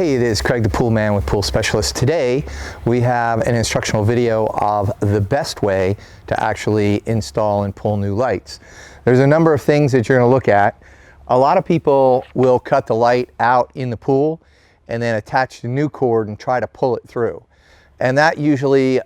Hey, it is Craig the Pool Man with Pool Specialist. Today we have an instructional video of the best way to actually install and pull new lights. There's a number of things that you're going to look at. A lot of people will cut the light out in the pool and then attach the new cord and try to pull it through. And that usually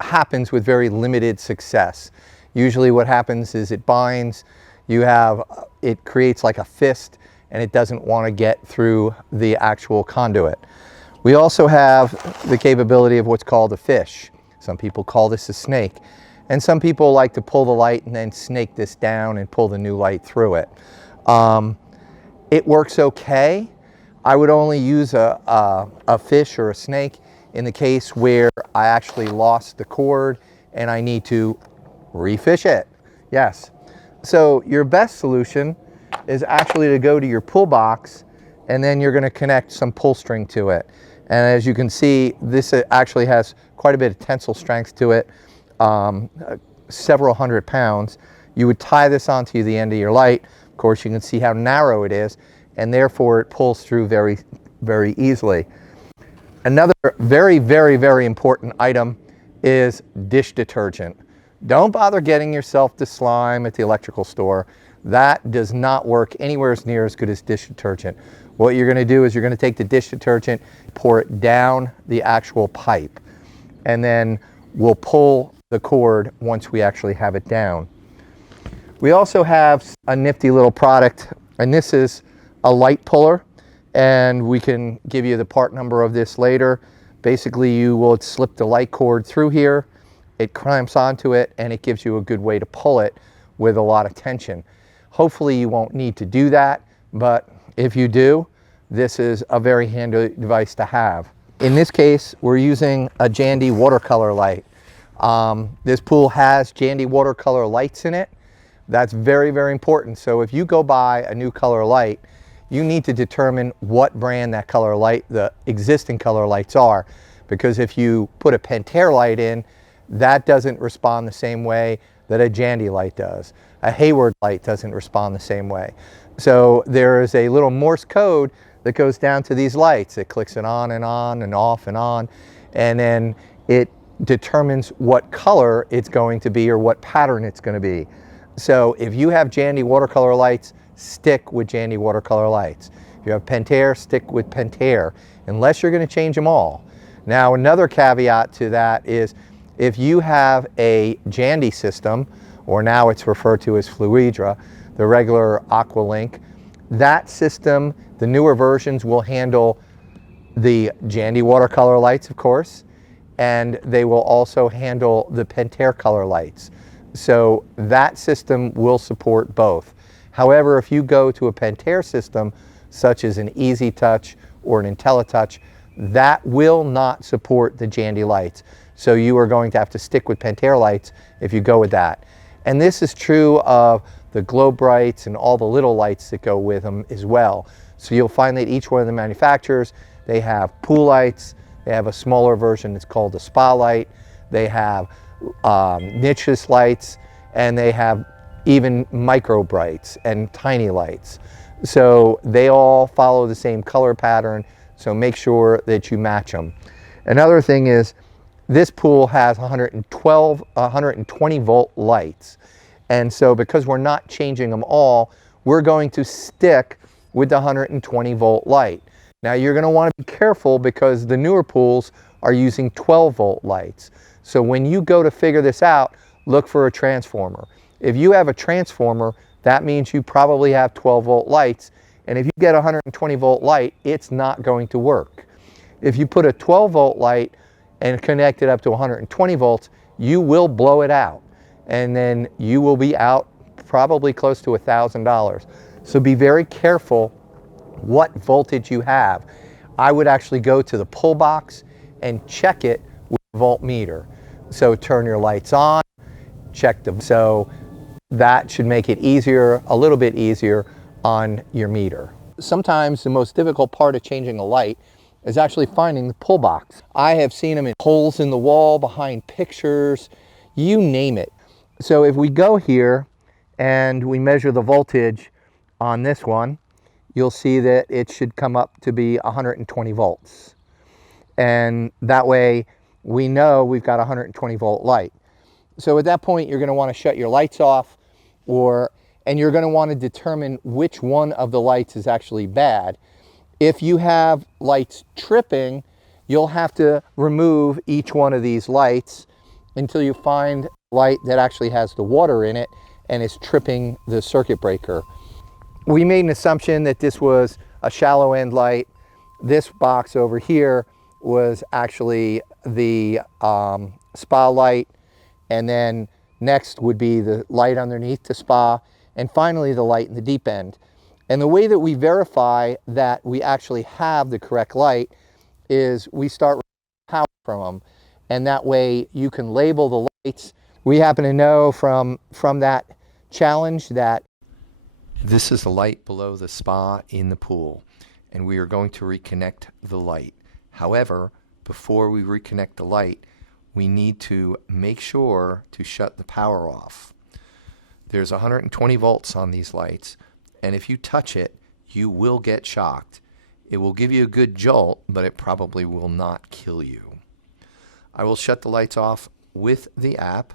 happens with very limited success. Usually what happens is it binds, it creates like a fist, and it doesn't want to get through the actual conduit. We also have the capability of what's called a fish. Some people call this a snake. And some people like to pull the light and then snake this down and pull the new light through it. It works okay. I would only use a fish or a snake in the case where I actually lost the cord and I need to refish it. Yes. So your best solution is actually to go to your pull box, and then you're going to connect some pull string to it. And as you can see, this actually has quite a bit of tensile strength to it, several hundred pounds. You would tie this onto the end of your light. Of course, you can see how narrow it is, and therefore it pulls through very, very easily. Another very, very, very important item is dish detergent. Don't bother getting yourself the slime at the electrical store. That does not work anywhere near as good as dish detergent. What you're going to do is you're going to take the dish detergent, pour it down the actual pipe, and then we'll pull the cord once we actually have it down. We also have a nifty little product, and this is a light puller, and we can give you the part number of this later. Basically, you will slip the light cord through here, it clamps onto it, and it gives you a good way to pull it with a lot of tension. Hopefully you won't need to do that, but if you do, this is a very handy device to have. In this case, we're using a Jandy watercolor light. This pool has Jandy watercolor lights in it. That's very, very important. So if you go buy a new color light, you need to determine what brand that color light, the existing color lights are. Because if you put a Pentair light in, that doesn't respond the same way that a Jandy light does. A Hayward light doesn't respond the same way. So there is a little Morse code that goes down to these lights. It clicks it on and off and on, and then it determines what color it's going to be or what pattern it's going to be. So if you have Jandy watercolor lights, stick with Jandy watercolor lights. If you have Pentair, stick with Pentair, unless you're going to change them all. Now another caveat to that is if you have a Jandy system, or now it's referred to as Fluidra, the regular Aqualink, that system, the newer versions will handle the Jandy watercolor lights, of course, and they will also handle the Pentair color lights. So that system will support both. However, if you go to a Pentair system, such as an Easy Touch or an IntelliTouch, that will not support the Jandy lights. So you are going to have to stick with Pentair lights if you go with that. And this is true of the globe brights and all the little lights that go with them as well. So you'll find that each one of the manufacturers, they have pool lights, they have a smaller version that's called a spa light, they have nicheless lights, and they have even micro brights and tiny lights. So they all follow the same color pattern, so make sure that you match them. Another thing is, this pool has 120 volt lights. And so because we're not changing them all, we're going to stick with the 120 volt light. Now you're going to want to be careful because the newer pools are using 12 volt lights. So when you go to figure this out, look for a transformer. If you have a transformer, that means you probably have 12 volt lights. And if you get a 120 volt light, it's not going to work. If you put a 12 volt light and connect it up to 120 volts, you will blow it out. And then you will be out probably close to $1,000. So be very careful what voltage you have. I would actually go to the pull box and check it with a voltmeter. So turn your lights on, check them. So that should make it easier, a little bit easier on your meter. Sometimes the most difficult part of changing a light is actually finding the pull box. I have seen them in holes in the wall, behind pictures, you name it. So if we go here and we measure the voltage on this one, you'll see that it should come up to be 120 volts. And that way we know we've got a 120 volt light. So at that point, you're going to want to shut your lights off, and you're going to want to determine which one of the lights is actually bad. If you have lights tripping, you'll have to remove each one of these lights until you find a light that actually has the water in it and is tripping the circuit breaker. We made an assumption that this was a shallow end light. This box over here was actually the spa light, and then next would be the light underneath the spa, and finally the light in the deep end. And the way that we verify that we actually have the correct light is we start with power from them, and that way you can label the lights. We happen to know from that challenge that this is the light below the spa in the pool, and we are going to reconnect the light. However, before we reconnect the light, we need to make sure to shut the power off. There's 120 volts on these lights, and if you touch it, you will get shocked. It will give you a good jolt, but it probably will not kill you. I will shut the lights off with the app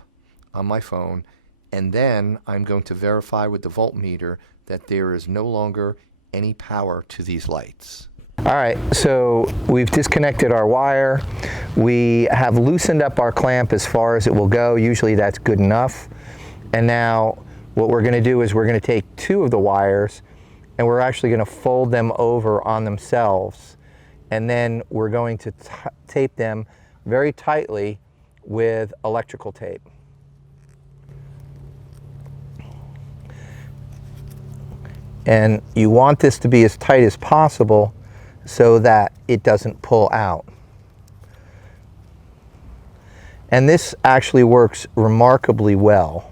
on my phone, and then I'm going to verify with the voltmeter that there is no longer any power to these lights. All right, so we've disconnected our wire. We have loosened up our clamp as far as it will go. Usually that's good enough. And now what we're going to do is we're going to take two of the wires and we're actually going to fold them over on themselves. And then we're going to tape them very tightly with electrical tape. And you want this to be as tight as possible so that it doesn't pull out. And this actually works remarkably well.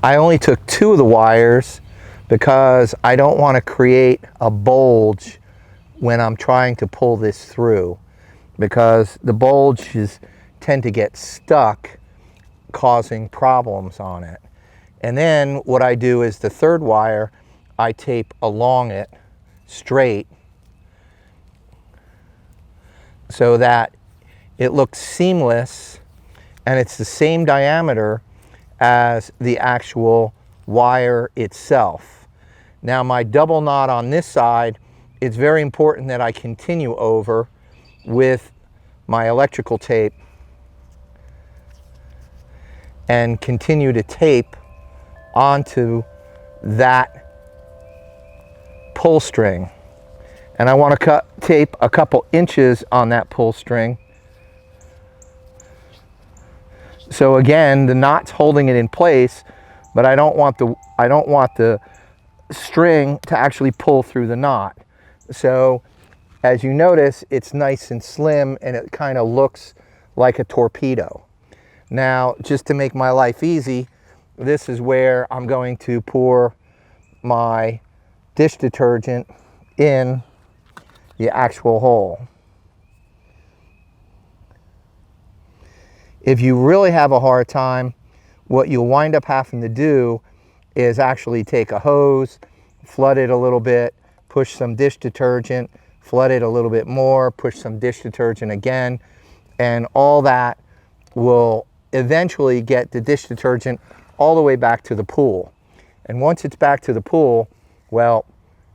I only took two of the wires because I don't want to create a bulge when I'm trying to pull this through, because the bulges tend to get stuck, causing problems on it. And then what I do is the third wire, I tape along it straight so that it looks seamless and it's the same diameter as the actual wire itself. Now my double knot on this side, it's very important that I continue over with my electrical tape and continue to tape onto that pull string. And I want to tape a couple inches on that pull string. So again, the knot's holding it in place, but I don't want the string to actually pull through the knot. So as you notice, it's nice and slim and it kind of looks like a torpedo. Now, just to make my life easy, this is where I'm going to pour my dish detergent in the actual hole. If you really have a hard time, what you'll wind up having to do is actually take a hose, flood it a little bit, push some dish detergent, flood it a little bit more, push some dish detergent again, and all that will eventually get the dish detergent all the way back to the pool. And once it's back to the pool, well,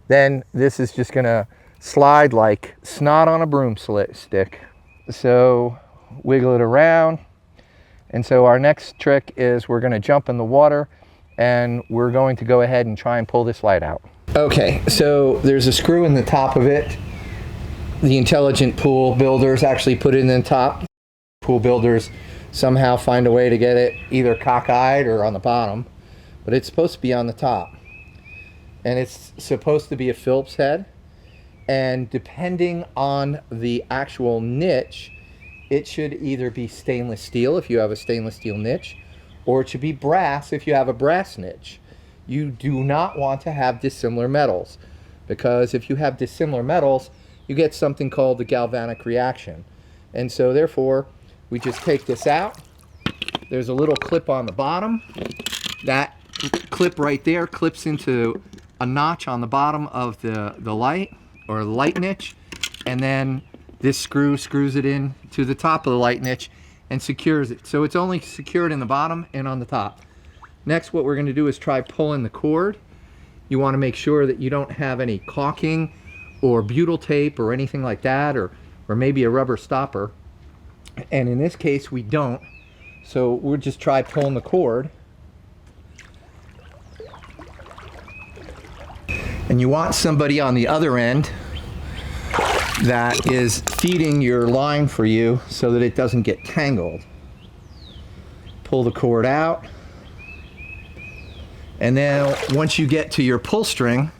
then this is just gonna slide like snot on a broomstick. So wiggle it around. And so our next trick is we're gonna jump in the water and we're going to go ahead and try and pull this light out. Okay, so there's a screw in the top of it. The intelligent pool builders actually put it in the top. Pool builders somehow find a way to get it either cockeyed or on the bottom, but it's supposed to be on the top. And it's supposed to be a Phillips head. And depending on the actual niche, it should either be stainless steel if you have a stainless steel niche, or it should be brass if you have a brass niche. You do not want to have dissimilar metals, because if you have dissimilar metals, you get something called the galvanic reaction. And so therefore, we just take this out. There's a little clip on the bottom that clip right there clips into a notch on the bottom of the light, or the light niche, and then this screw screws it in to the top of the light niche and secures it. So it's only secured in the bottom and on the top. Next, what we're going to do is try pulling the cord. You want to make sure that you don't have any caulking or butyl tape or anything like that, or maybe a rubber stopper. And in this case, we don't. So we'll just try pulling the cord. And you want somebody on the other end that is feeding your line for you so that it doesn't get tangled. Pull the cord out. And then once you get to your pull string,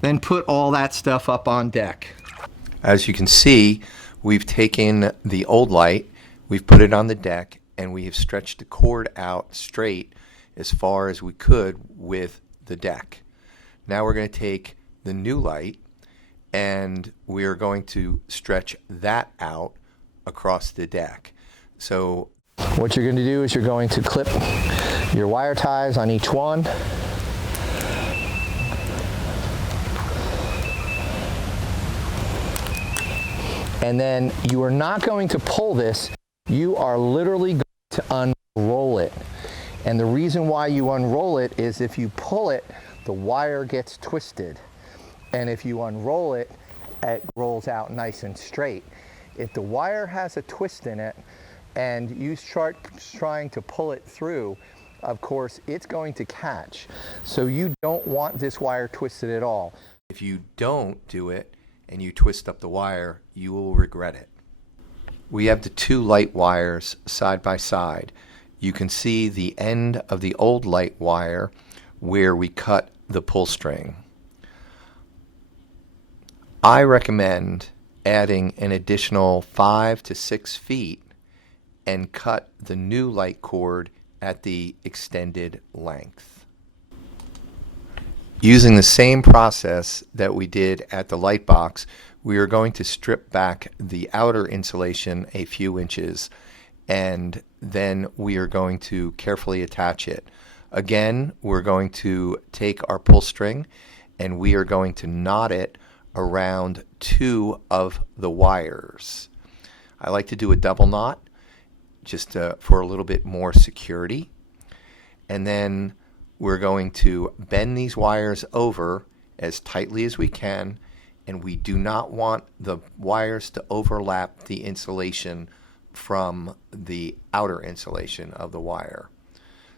then put all that stuff up on deck. As you can see, we've taken the old light, we've put it on the deck, and we have stretched the cord out straight as far as we could with the deck. Now we're going to take the new light and we're going to stretch that out across the deck. So what you're going to do is you're going to clip your wire ties on each one. And then you are not going to pull this, you are literally going to unroll it. And the reason why you unroll it is if you pull it, the wire gets twisted. And if you unroll it, it rolls out nice and straight. If the wire has a twist in it and you start trying to pull it through, of course, it's going to catch. So you don't want this wire twisted at all. If you don't do it and you twist up the wire, you will regret it. We have the two light wires side by side. You can see the end of the old light wire where we cut the pull string. I recommend adding an additional 5 to 6 feet and cut the new light cord at the extended length. Using the same process that we did at the light box, we are going to strip back the outer insulation a few inches, and then we are going to carefully attach it. Again, we're going to take our pull string and we are going to knot it around 2 of the wires. I like to do a double knot just for a little bit more security. And then we're going to bend these wires over as tightly as we can, and we do not want the wires to overlap the insulation from the outer insulation of the wire.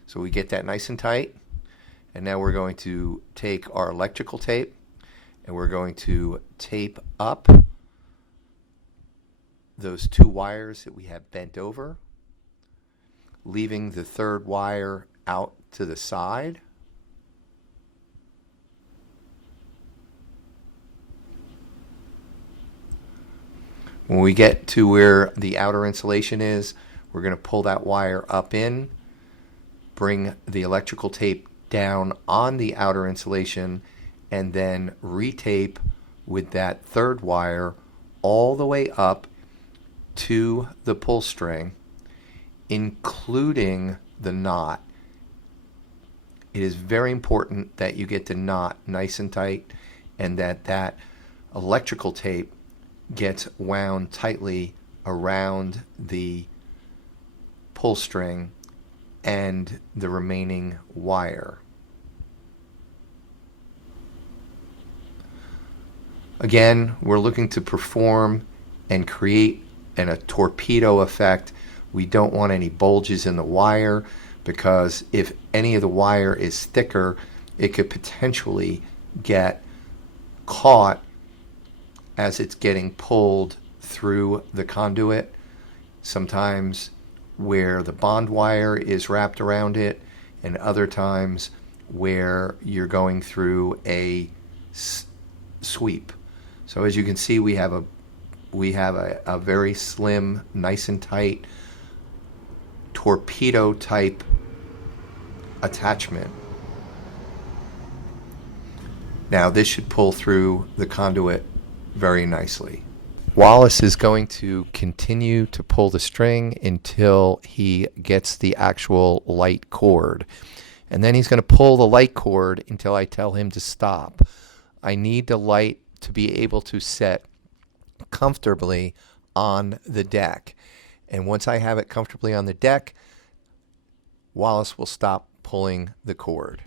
So we get that nice and tight, and now we're going to take our electrical tape and we're going to tape up those 2 wires that we have bent over, leaving the 3rd wire out to the side. When we get to where the outer insulation is, we're going to pull that wire up in, bring the electrical tape down on the outer insulation, and then retape with that 3rd wire all the way up to the pull string, including the knot. It is very important that you get the knot nice and tight and that electrical tape gets wound tightly around the pull string and the remaining wire. Again, we're looking to perform and create a torpedo effect. We don't want any bulges in the wire, because if any of the wire is thicker, it could potentially get caught as it's getting pulled through the conduit. Sometimes where the bond wire is wrapped around it, and other times where you're going through a sweep. So as you can see, we have a very slim, nice and tight torpedo type attachment. Now this should pull through the conduit very nicely. Wallace is going to continue to pull the string until he gets the actual light cord. And then he's going to pull the light cord until I tell him to stop. I need the light to be able to set comfortably on the deck. And once I have it comfortably on the deck, Wallace will stop pulling the cord.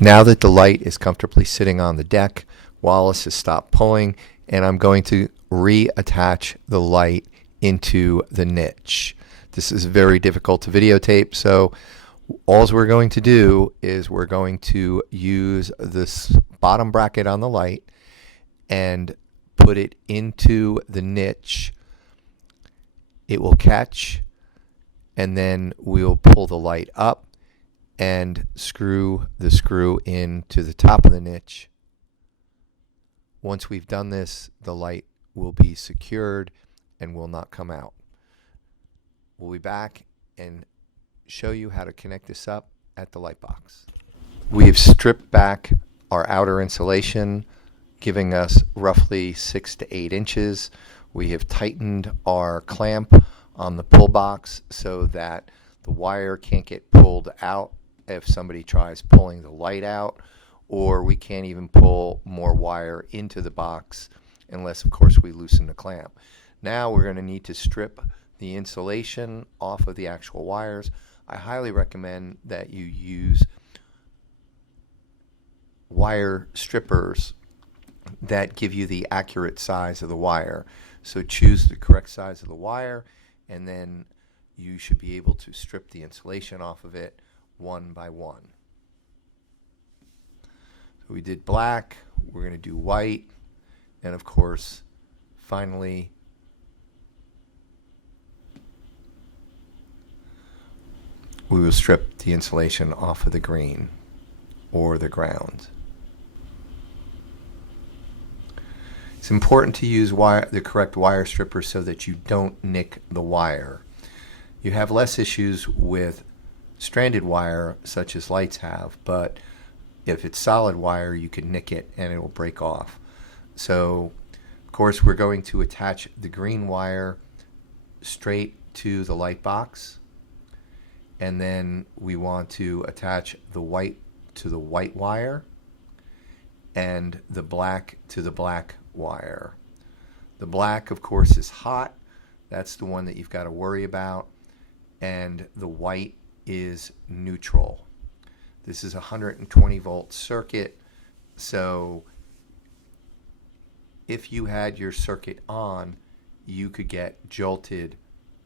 Now that the light is comfortably sitting on the deck, Wallace has stopped pulling, and I'm going to reattach the light into the niche. This is very difficult to videotape, so all we're going to do is we're going to use this bottom bracket on the light and put it into the niche. It will catch, and then we'll pull the light up and screw the screw into the top of the niche. Once we've done this, the light will be secured and will not come out. We'll be back and show you how to connect this up at the light box. We've stripped back our outer insulation, giving us roughly 6 to 8 inches. We have tightened our clamp on the pull box so that the wire can't get pulled out if somebody tries pulling the light out, or we can't even pull more wire into the box unless, of course, we loosen the clamp. Now we're going to need to strip the insulation off of the actual wires. I highly recommend that you use wire strippers that give you the accurate size of the wire. So choose the correct size of the wire, and then you should be able to strip the insulation off of it one by one. So we did black, we're going to do white, and of course, finally, we will strip the insulation off of the green or the ground. It's important to use the correct wire stripper so that you don't nick the wire. You have less issues with stranded wire, such as lights have, but if it's solid wire, you can nick it and it will break off. So, of course, we're going to attach the green wire straight to the light box, and then we want to attach the white to the white wire and the black to the black wire. The black, of course, is hot. That's the one that you've got to worry about. And the white is neutral. This is a 120 volt circuit, so if you had your circuit on, you could get jolted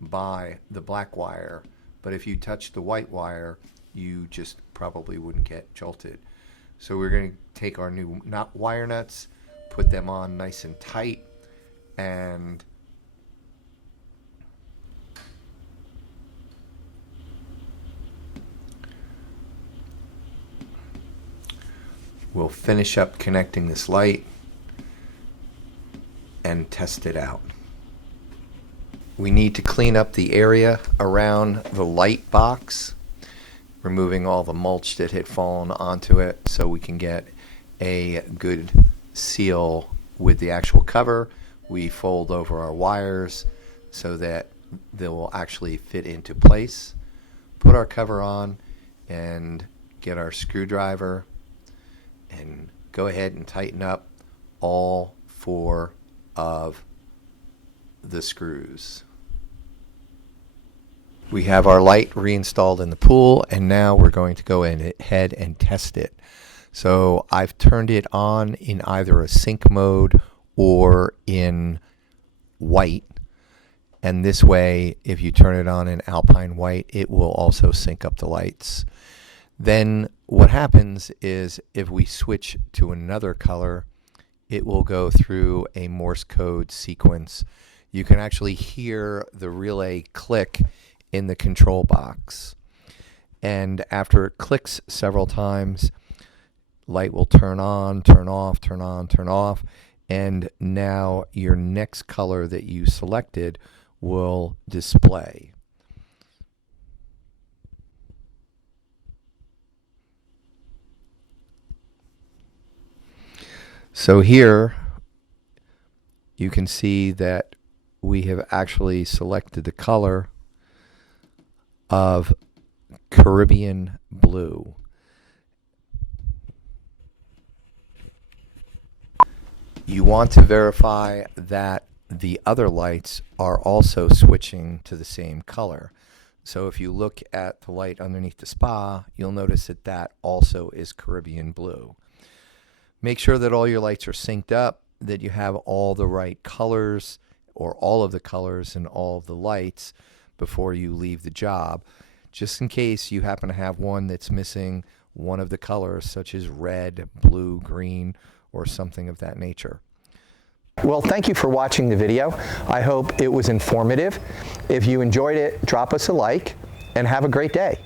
by the black wire, but if you touch the white wire, you just probably wouldn't get jolted. So we're going to take our new wire nuts, put them on nice and tight, and we'll finish up connecting this light and test it out. We need to clean up the area around the light box, removing all the mulch that had fallen onto it so we can get a good seal with the actual cover. We fold over our wires so that they will actually fit into place. Put our cover on and get our screwdriver and go ahead and tighten up all 4 of the screws. We have our light reinstalled in the pool, and now we're going to go ahead and test it. So I've turned it on in either a sync mode or in white, and this way, if you turn it on in alpine white, it will also sync up the lights. Then what happens is if we switch to another color, it will go through a Morse code sequence. You can actually hear the relay click in the control box. And after it clicks several times, light will turn on, turn off, turn on, turn off, and now your next color that you selected will display. So here you can see that we have actually selected the color of Caribbean blue. You want to verify that the other lights are also switching to the same color. So if you look at the light underneath the spa, you'll notice that that also is Caribbean blue. Make sure that all your lights are synced up, that you have all the right colors or all of the colors in all of the lights before you leave the job, just in case you happen to have one that's missing one of the colors, such as red, blue, green, or something of that nature. Well, thank you for watching the video. I hope it was informative. If you enjoyed it, drop us a like and have a great day.